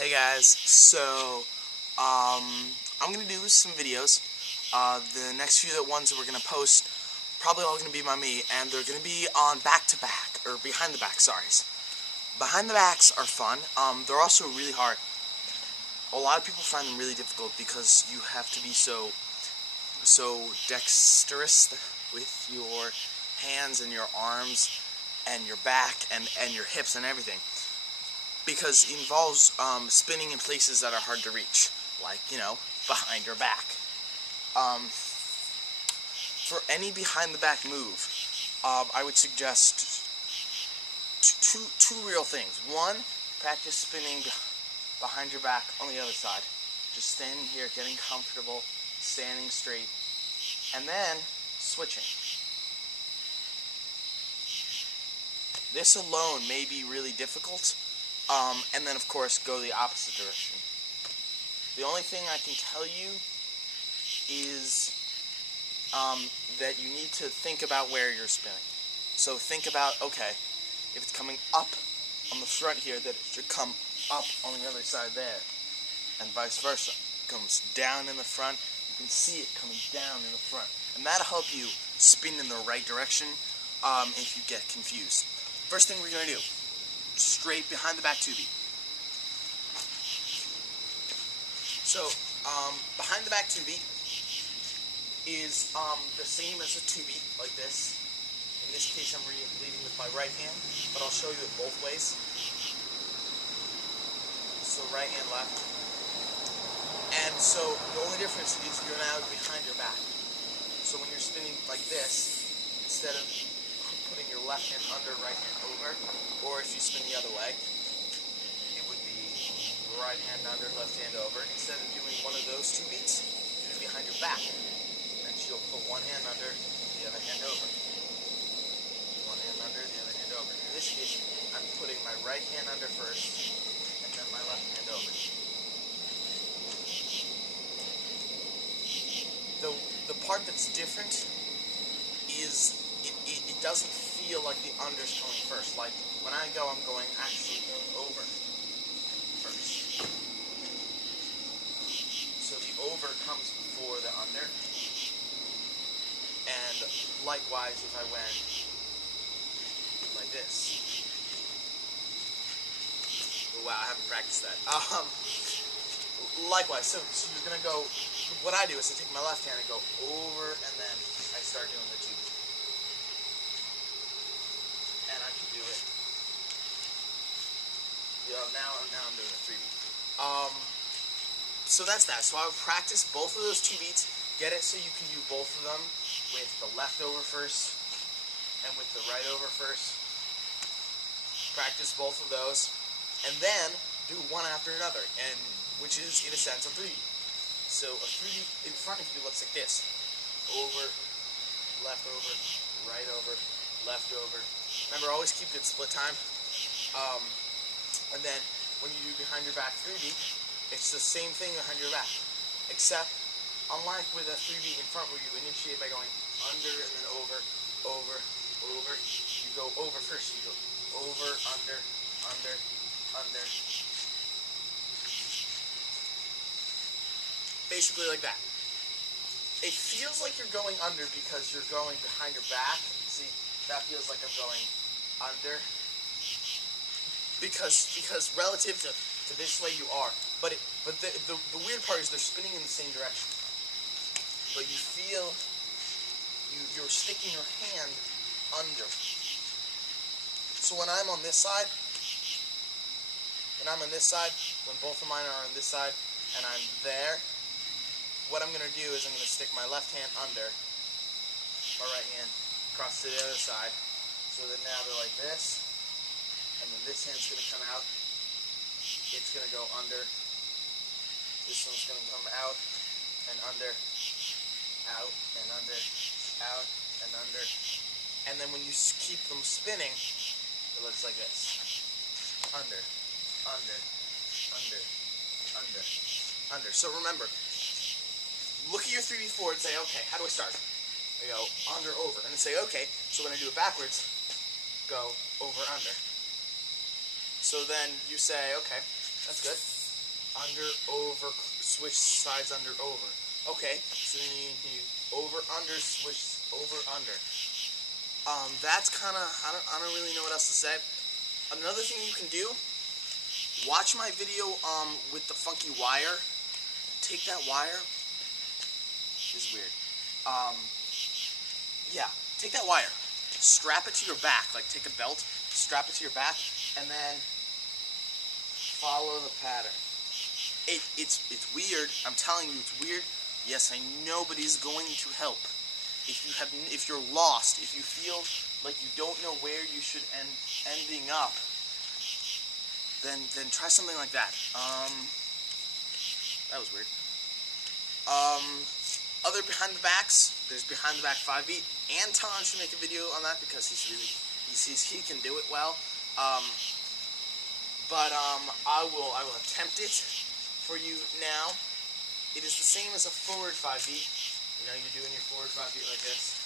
Hey guys, so I'm gonna do some videos. The next few ones that we're gonna post probably all gonna be by me, and they're gonna be on back to back or behind the back. Sorry, behind the backs are fun. They're also really hard. A lot of people find them really difficult because you have to be so dexterous with your hands and your arms and your back and your hips and everything. Because it involves spinning in places that are hard to reach, like, behind your back. For any behind the back move, I would suggest two real things. One, practice spinning behind your back on the other side. Just standing here, getting comfortable, standing straight, and then switching. This alone may be really difficult. And then, of course, go the opposite direction. The only thing I can tell you is that you need to think about where you're spinning. So think about, okay, if it's coming up on the front here, that it should come up on the other side there, and vice versa. It comes down in the front, you can see it coming down in the front. And that'll help you spin in the right direction if you get confused. First thing we're going to do, straight behind the back 2-beat. So, behind the back 2-beat is the same as a 2-beat, like this. In this case, I'm leading with my right hand, but I'll show you it both ways. So right hand, left. And so the only difference is you're now behind your back. So when you're spinning like this, instead of putting your left hand under, right hand over, or if you spin the other way, it would be right hand under, left hand over. Instead of doing one of those 2 beats, do it behind your back. And you'll put one hand under, the other hand over. One hand under, the other hand over. In this case, I'm putting my right hand under first, and then my left hand over. The part that's different is it doesn't feel like the under's coming first. Like, when I go, I'm actually going over first. So the over comes before the under. And likewise, if I went like this. Oh, wow, I haven't practiced that. Likewise, so you're going to go, what I do is I take my left hand and go over, and then I start doing the 2. And I can do it. Now I'm doing a 3-beat. So that's that. So I would practice both of those 2 beats, get it so you can do both of them with the left over first and with the right over first. Practice both of those, and then do one after another, and which is, in a sense, a 3-beat. So a 3-beat in front of you looks like this. Over, left over, right over, left over. Remember, always keep good split time. And then when you do behind your back 3-beat, it's the same thing behind your back, except unlike with a 3-beat in front where you initiate by going under and then over, over, over, you go over first. You go over, under, under, under. Basically like that. It feels like you're going under because you're going behind your back. See, that feels like I'm going under. Because relative to this way you are. But the weird part is they're spinning in the same direction. But you feel you're sticking your hand under. So when I'm on this side, when both of mine are on this side, and I'm there, what I'm going to do is I'm going to stick my left hand under, my right hand across to the other side, so that now they're like this, and then this hand's going to come out, it's going to go under, this one's going to come out, and under, out, and under, out, and under, and then when you keep them spinning, it looks like this, under, under, under, under, under. So remember, look at your 3-beat-4 and say, okay, how do I start? I go under, over, and then say, okay, so when I do it backwards, go over, under. So then you say, okay, that's good. under, over, switch sides, under, over. Okay, so then you over, under, switch, over, under. That's kind of, I don't really know what else to say. Another thing you can do, watch my video with the funky wire. Take that wire. This is weird. Yeah, take that wire. Strap it to your back, like take a belt, strap it to your back, and then follow the pattern. It's weird. I'm telling you, it's weird. Yes, I know, but it's going to help. If you're lost, if you feel like you don't know where you should ending up, then try something like that. That was weird. Other behind the backs, there's behind the back 5 beat. Anton should make a video on that because he can do it well. But I will attempt it for you now. It is the same as a forward 5 beat. You know, you're doing your forward 5 beat like this,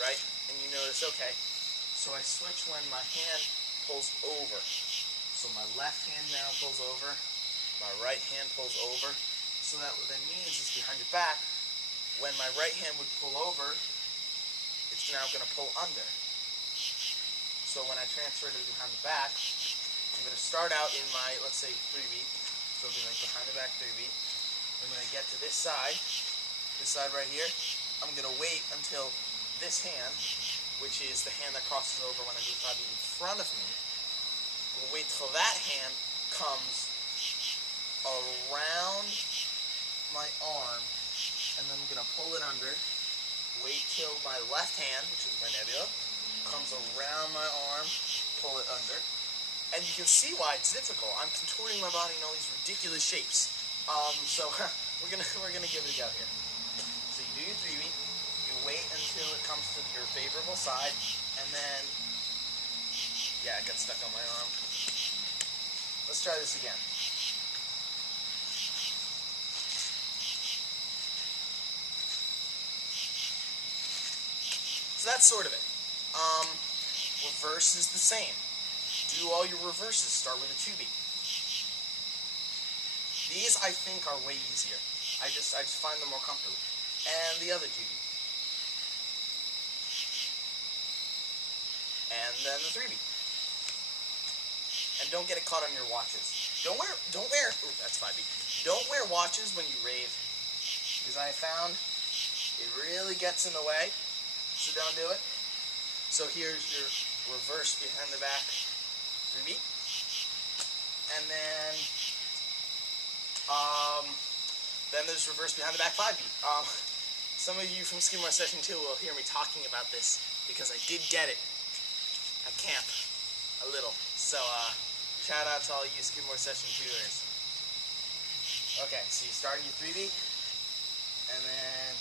right? And you notice, okay, so I switch when my hand pulls over. So my left hand now pulls over, my right hand pulls over. So that what that means is behind your back, when my right hand would pull over, it's now going to pull under. So when I transfer to behind the back, I'm going to start out in my, let's say, 3 beat. So it'll be like behind the back 3 beat. And when I get to this side right here, I'm going to wait until this hand, which is the hand that crosses over when I do 5 beat in front of me, I'm going to wait till that hand comes around my arm, and then I'm going to pull it under, wait till my left hand, which is my nebula, comes around my arm, pull it under, and you can see why it's difficult. I'm contorting my body in all these ridiculous shapes. So we're gonna give it a go here. So you do your 3 beat, you wait until it comes to your favorable side, and then, yeah, it got stuck on my arm. Let's try this again. So that's sort of it. Reverse is the same. Do all your reverses. Start with a 2 beat. These I think are way easier. I just find them more comfortable. And the other 2 beat. And then the 3 beat. And don't get it caught on your watches. Don't wear. Ooh, that's 5 beat. Don't wear watches when you rave, because I found it really gets in the way. So don't do it. So here's your reverse behind the back 3 beat, and then there's reverse behind the back 5 beat. Some of you from Skidmore Session 2 will hear me talking about this because I did get it at camp a little. So shout out to all you Skidmore Session 2ers. Okay, so you start your 3 beat, and then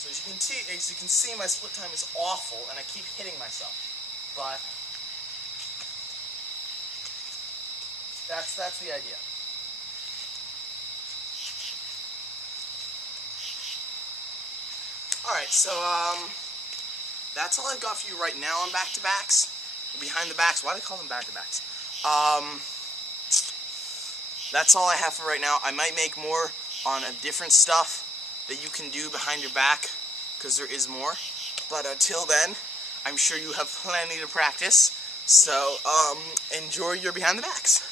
so as you can see, my split time is awful, and I keep hitting myself. But that's the idea. All right, so that's all I've got for you right now on back-to-backs, behind the backs. Why do they call them back-to-backs? That's all I have for right now. I might make more on a different stuff that you can do behind your back, because there is more. But until then, I'm sure you have plenty to practice. So enjoy your behind the backs.